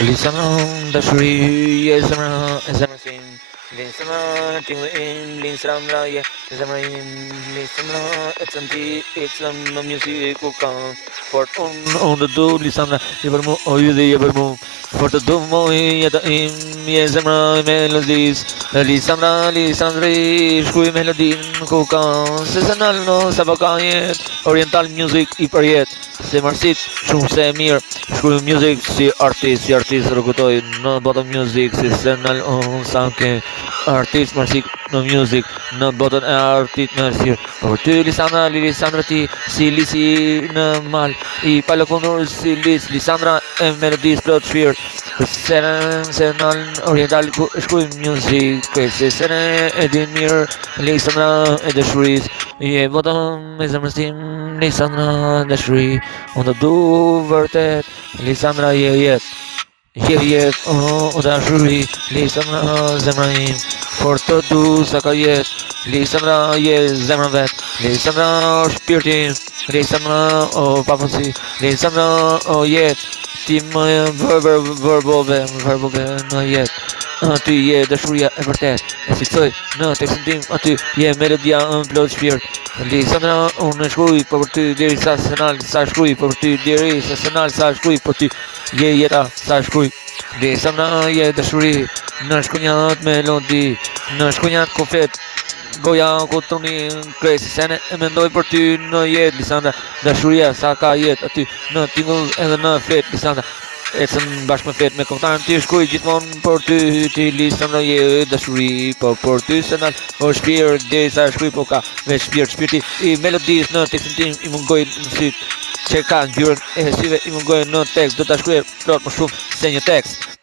Lisana dashuri ye zamra zamrasin Lisana tingin linsramra ye zamrain Lisana it's no music kan for on the do Lisana yevermo oyude yevermo for the do mo yada im ye zamra melodies Lisandri shkuj melodin ku kan seasonal no sabakayet oriental music i përjet se marsit shumë se e mirë shkruaj music si artist rrugëtoj në botën music si senal on sanke artist marsit në music në botën e artit më sir por ty Lisandra ti si lisi në mal i palokundur si Lisandra e melodis plot shpirt senal oriental ku shkruaj music se sene e din mirë Lisandra e dashuris je botën me zemrësim Lisandra dashuri unë du vërtet Lisandra je o dashuri Lisandra zemra im por të du sa ka jet Lisandra je zemra vet Lisandra o shpirtin Lisandra o papunësi Lisandra o jet ti më verbove në jet aty je dashuria e vërtet e si thoj në tekstin tim aty je melodia në plot shpirt Lisandra unë shkruaj për ty deri sa senal sa shkruaj për ty deri sa senal sa shkruaj për ty je jeta sa shkruaj Lisandra je dashuri në shkunjat melodi në shkunjat kufet goja ku truni kresi sene e mendoj për ty në jetë Lisandra dashuria sa ka jetë aty në tingull edhe në flet Lisandra ecën bashkë me flet me kombëtarën ti shkruaj gjithmonë për ty Lisandra je dashuri po për ty senal o shpirt derisa shkruaj po ka me shpirti i melodisë në tekstin tim i mungoj në syt që ka ngjyrën e syve i mungoj në tekst do ta shkruaj plot më shumë se një tekst